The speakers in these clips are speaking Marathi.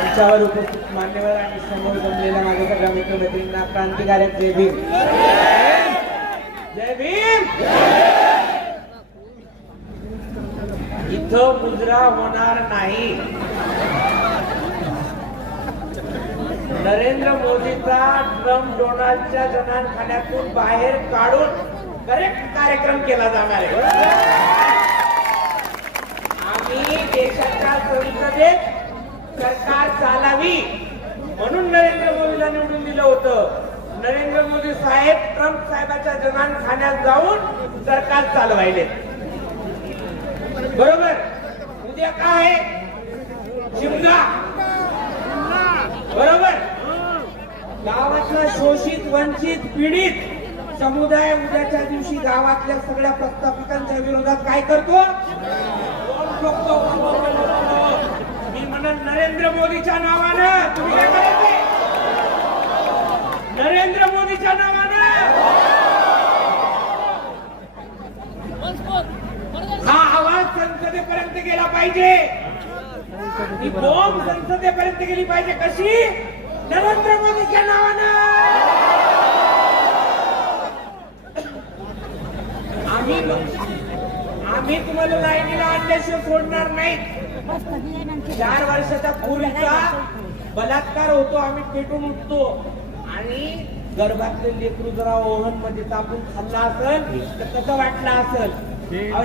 मंचावर उपस्थित मान्यवर आणि समोर जमलेल्या माझ्या सगळ्या मित्रमैत्रिणींना क्रांतिकारक जय भीम. जय भीम. इथं मुजरा होणार नाही. नरेंद्र मोदीचा ट्रम्प डोनाल्डच्या जनानखान्यातून बाहेर काढून करेक्ट कार्यक्रम केला जाणार आहे. आम्ही देशाच्या संसदेत सरकार चालावी म्हणून नरेंद्र मोदीला निवडून दिलं होतं. नरेंद्र मोदी साहेब ट्रम्प साहेबाच्या जनानखान्यात जाऊन सरकार चालवायले. बरोबर. उद्या काय शिमगा. बरोबर. गावातला शोषित वंचित पीडित समुदाय उद्याच्या दिवशी गावातल्या सगळ्या प्रस्थापितांच्या विरोधात काय करतो. मी म्हणन नरेंद्र मोदीच्या नावानं तुम्ही काय करायचे. नरेंद्र मोदीच्या नावानं हा आवाज संसदेपर्यंत गेला पाहिजे. ही बॉम्ब संसदेपर्यंत गेली पाहिजे. कशी. नरेंद्र मोदीच्या नावानं. आम्ही तुम्हाला लाईनीला आणल्याशिवाय सोडणार नाही. 4 वर्षाच्या पूर्वीचा बलात्कार होतो आम्ही पेटून उठतो आणि गर्भातले लेकरू जरा ओव्हन मध्ये तापून खाल्ला असेल तर कसं वाटलं असेल.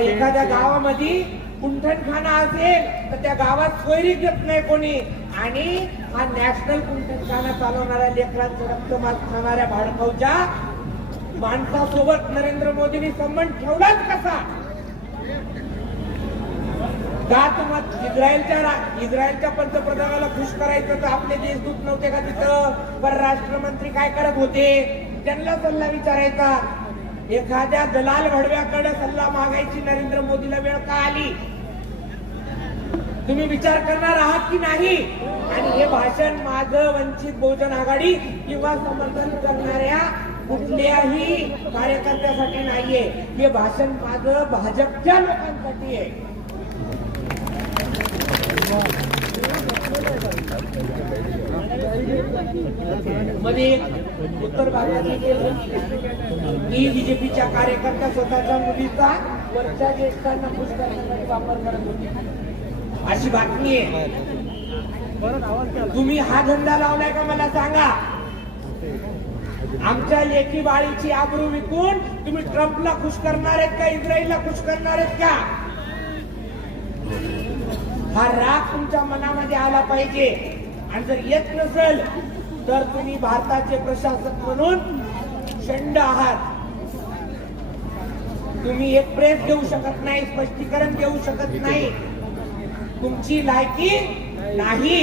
एखाद्या गावामध्ये कुंठणखाना असेल तर त्या गावात सोयरी घेत नाही कोणी. आणि हा नॅशनल कुंठणखाना चालवणाऱ्या लेकरांचं रक्तमास खाणाऱ्या भाडखाऊच्या माणसासोबत नरेंद्र मोदींनी संबंध ठेवलाच कसा. का तुम्हाला इस्रायलच्या पंतप्रधानाला खुश करायचं तर आपले देशदूत नव्हते का तिथं. परराष्ट्र मंत्री काय करत होते. त्यांना सल्ला विचारायचा. एखाद्या दलाल भडव्याकडे सल्ला मागायची नरेंद्र मोदीला वेळ का आली. तुम्ही विचार करणार आहात की नाही. आणि हे भाषण माझं वंचित बहुजन आघाडी किंवा समर्थन करणाऱ्या कुठल्याही कार्यकर्त्यासाठी नाहीये. हे भाषण माझं भाजपच्या लोकांसाठी आहे. मध्ये उत्तर भागात बीजेपीच्या कार्यकर्त्या स्वतःच्या मुलीचा वरच्या ज्येष्ठांना खुश करण्यासाठी वापर करत होते अशी बातमी आहे. तुम्ही हा धंदा लावलाय का मला सांगा. आमच्या लेखी बाळीची आबरू विकून तुम्ही ट्रम्पला खुश करणार आहेत का इस्रायलला खुश करणार आहेत का. हा राग तुमच्या मनामध्ये आला पाहिजे. आणि जर येत नसेल तर तुम्ही भारताचे प्रशासक म्हणून शंड आहात. तुम्ही एक प्रेस देऊ शकत नाही. स्पष्टीकरण देऊ शकत नाही. तुमची लायकी नाही.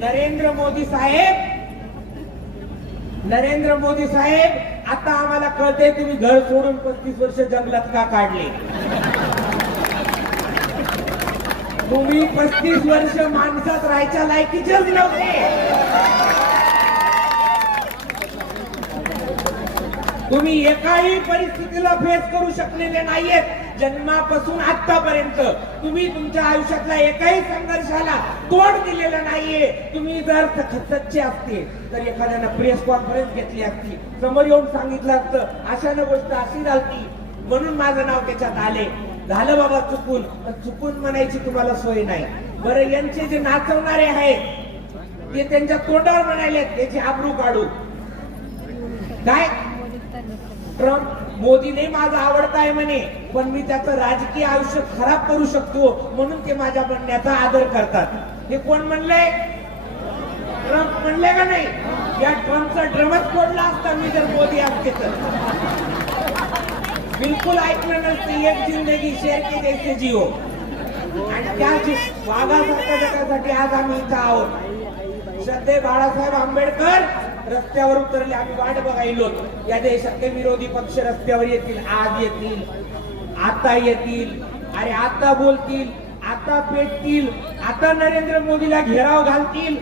नरेंद्र मोदी साहेब आता आम्हाला कळते तुम्ही घर सोडून 35 वर्ष जंगलात का काढले. तुम्ही 35 वर्ष माणसात राहायच्या लायकीचेच नव्हते. तुम्ही एकाही परिस्थितीला फेस करू शकलेले नाहीयेत. जन्मापासून आतापर्यंत तुम्ही तुमच्या आयुष्यातल्या एकाही संघर्षाला तोड दिलेलं नाहीये. तुम्ही जर सच्चे असते तर एखाद्यानं प्रेस कॉन्फरन्स घेतली असती. समोर येऊन सांगितलं असतं अशानं गोष्ट अशी झाली म्हणून माझं नाव त्याच्यात आले. झालं बाबा चुकून. चुकून म्हणायची तुम्हाला सोय नाही. बरं यांचे जे नाचवणारे आहेत ते त्यांच्या तोंडावर म्हणाले त्याची आबरू काढू. काय ट्रम्प मोदीने माझा आवडता आहे म्हणे पण मी त्याचं राजकीय आयुष्य खराब करू शकतो म्हणून ते माझ्या म्हणण्याचा आदर करतात. हे कोण म्हणलंय. ट्रम्प म्हणले का नाही. या ट्रम्पचा ड्रमच फोडला असता मी जर मोदी असते तर. बिलकुल ऐकलं नसते. एक जिंदगी शेर के जैसे जिओ. आणि त्या वाघासारख्या जगासाठी आज आम्ही इथं आहोत. श्रद्धे बाळासाहेब आंबेडकर रस्त्यावर उतरले. आम्ही वाट बघायलो. या देशातले विरोधी पक्ष रस्त्यावर येतील. आज येतील. आता येतील. अरे आता बोलतील. आता पेटतील. आता नरेंद्र मोदीला घेराव घालतील.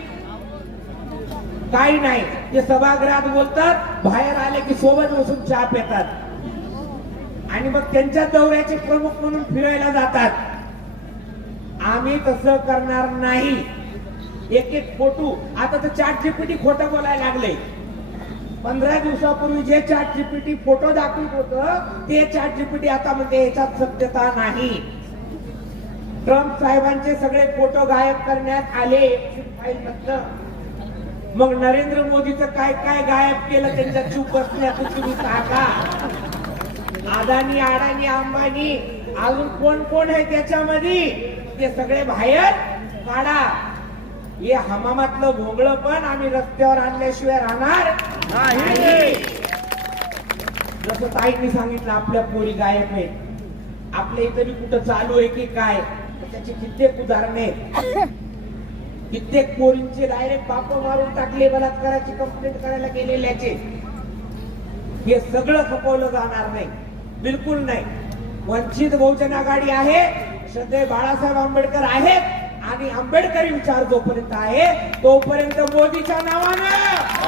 काही नाही. ते सभागृहात बोलतात. बाहेर आले की सोबत बसून चहा पितात. आणि मग त्यांच्या दौऱ्याचे प्रमुख म्हणून फिरायला जातात. आम्ही तसं करणार नाही. एक एक फोटो. आता तर चॅट जीपीटी खोटं बोलायला लागले. 15 दिवसापूर्वी जे चॅट जीपीटी फोटो दाखवत होतं ते चॅट जीपीटी आता म्हणते याच्यात सत्यता नाही. ट्रम्प साहेबांचे सगळे फोटो गायब करण्यात आले फाईल मधनं. मग नरेंद्र मोदीचं काय काय गायब केलं त्यांच्या चूप बसण्याचं तुम्ही सांगा. अदानी, अडाणी, अंबानी, अजून कोण कोण आहे त्याच्यामध्ये ते सगळे बाहेर काढा. हे हमामातलं भोंगळ पण आम्ही रस्त्यावर आणल्याशिवाय राहणार नाही. जसं ताईंनी सांगितलं आपल्या पोरी गायब आहेत. आपल्या इथं कुठं चालू आहे की काय, त्याची कित्येक उदाहरणे. कित्येक पोरींचे डायरेक्ट बाप मारून टाकले, बलात्काराची कंप्लेंट करायला गेलेल्याचे. हे सगळं खपवलं जाणार नाही, बिलकुल नाही. वंचित बहुजन आघाडी आहे, श्रद्धेय बाळासाहेब आंबेडकर आहेत आणि आंबेडकरी विचार जोपर्यंत आहे तोपर्यंत मोदीच्या नावानं